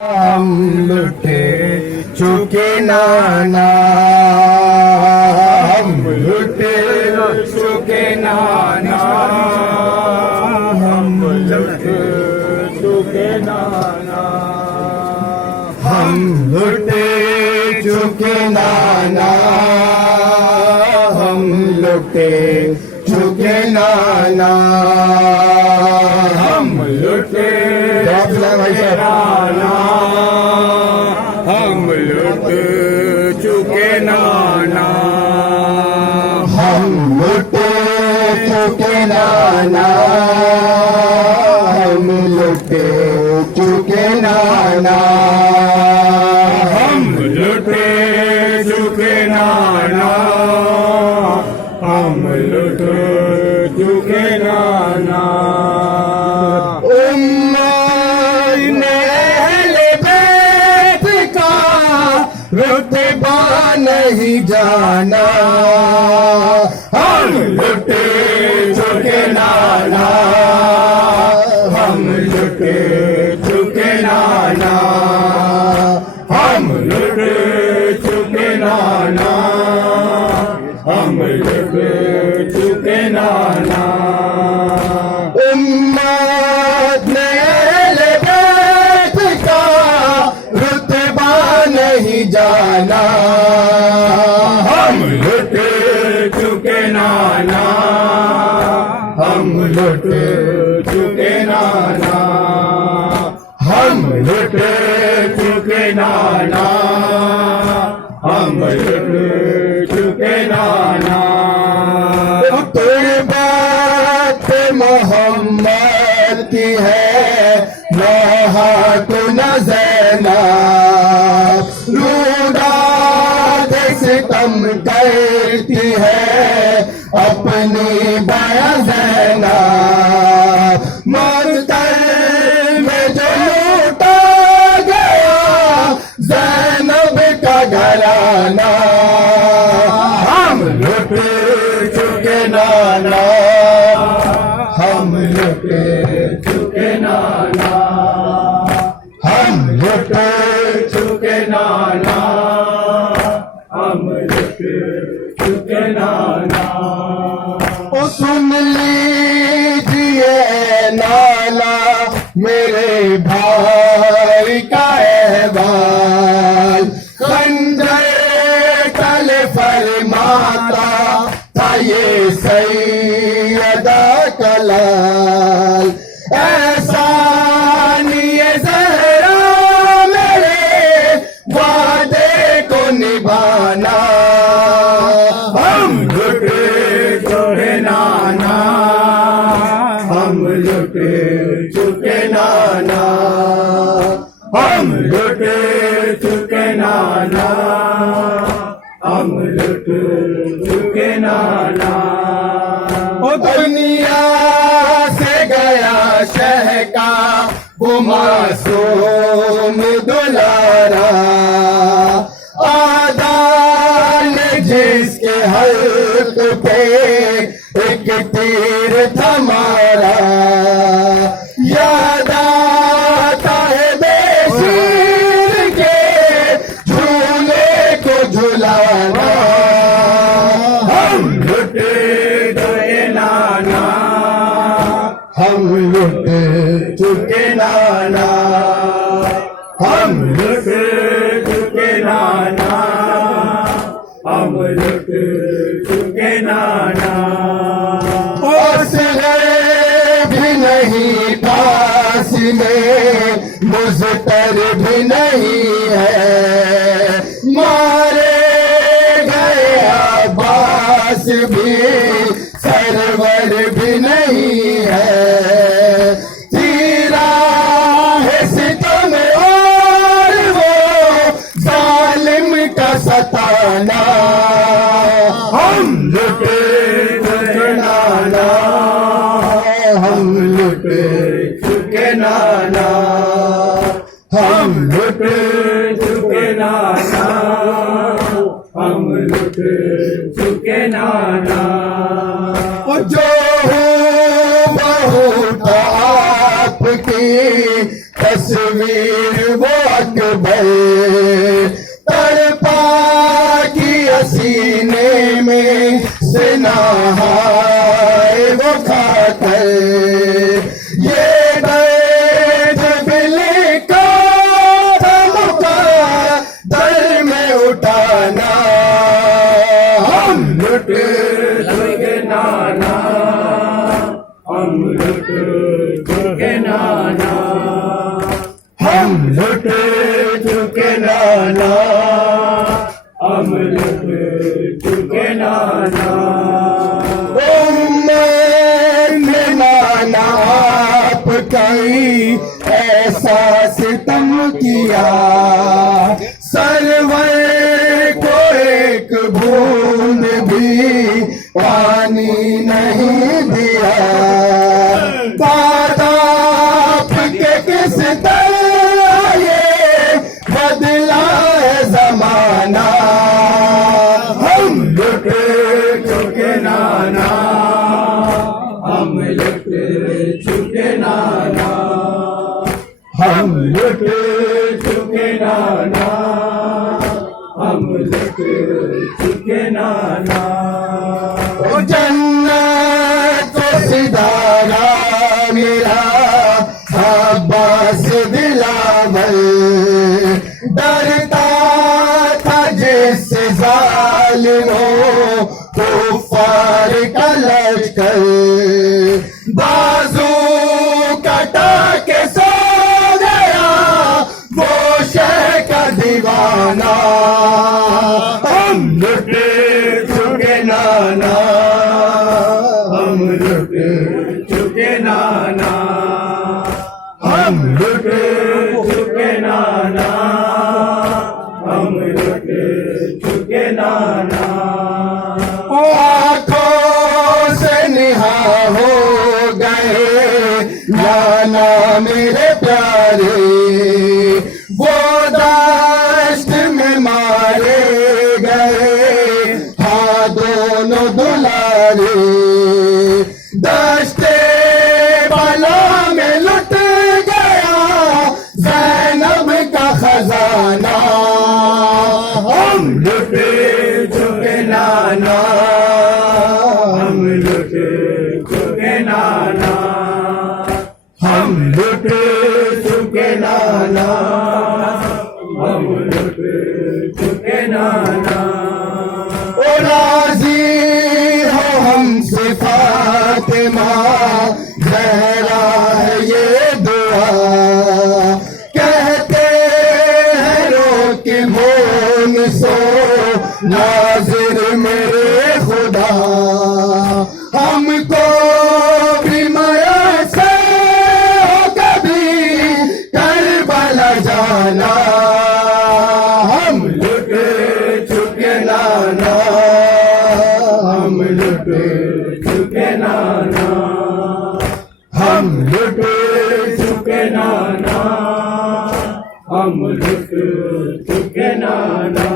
हम लुटे चुके नाना, हम लुटे चुके नाना, हम लुटे चुके नाना, हम लुटे चुके नाना, हम लुटे चुके नाना, हम लुटे चुके नाना, हम लुट चुके नाना, हम लुट चुके नाना, हम लुट चुके नाना, हम लुट चुके नाना, हम लुट चुके नाना। रुतबा नहीं जाना, हम लुटे चुके नाना, हम लुटे चुके नाना, हम लुटे चुके नाना, हम लुटे चुके नाना। उम्मत ने अहले बैत का रुतबा नहीं जाना, हम लुट चुके नाना, हम लुट चुके नाना, हम लुट चुके नाना, हम लुट चुके नाना। बात मोहम्मद की है तो न ज़ैनब, सितम करती है अपनी बया ज़ैनब, मक़तल में जो लूटा गया ज़ैनब का घराना, हम लुट चुके नाना, हम लुट चुके नाना, हम लुट चुके नाना, हम लुट चुके नाना। ओ सुन लीजिए नाला मेरे भाई का अहवाल, खंजर तल फरमाता था ये सैयदा कलाल, ऐसा नहीं ज़हरा मेरे वादे को निभाना, हम लुट चुके नाना, हम लुट चुके नाना, हम लुट चुके नाना, हम लुट चुके नाना। ओ दुनिया से गया शह का वो मासूम दुलारा, आदान जिसके हल्क पे एक तीर था मारा, याद आता है बेशीर के झूले को झुलाना, हम लुट चुके नाना, हम लुट चुके नाना, हम लुट चुके नाना, हम लुट चुके नाना। हौसले भी नहीं पास में, मुज़तर भी नहीं है, मारे गए अब्बास भी सरवर भी नहीं है, तीरा है सितम और वो जालिम का सताना, हम लुट चुके नाना, हम लुट चुके नाना, हम लुट चुके नाना, हम लुट चुके नाना। जो बहुत आपकी तस्वीर वो अकबर तड़पा किया सीने में से नहाए वो खाकर ये दर्द दिल का धमका दर में उठाना हम लुट चुके नाना हम लुट चुके नाना हम लुट चुके नाना हम लुट चुके नाना मैंने नाना आपका ही ऐसा सितम किया सरवर को एक बूंद भी पानी नहीं दिया दादा आपके किस तरह ये बदला है जमाना हम लुट चुके नाना हम लुट चुके नाना हम लुट चुके नाना हम लुट चुके नाना जन्नत को सिदारा मेरा अब्बास दिलावर डरता था जिससे जालिमों कुफ्फार का लश्कर बाजू कटा के सो गया वो शह का दीवाना हम लुट चुके नाना हम लुट चुके नाना हम लुट चुके नाना हम लुट चुके नाना आँखों से निहा हो गए नाना मेरे प्यारे वो दश्त में मारे गए हाँ दोनों दुलारे दश्ते बाला में लुट गया ज़ैनब का खजाना हम लुट चुके नाना हम लुट चुके नाना हम लुट चुके नाना हम लुट चुके नाना ओ राजी हो हमसे फातिमा जहरा है ये दुआ कहते हैं रो के मोन सो नाजिर मेरे खुदा हमको भी मयसर हो कभी करबला जाना हम लुट चुके नाना हम लुट चुके नाना हम लुट चुके नाना हम लुट चुके नाना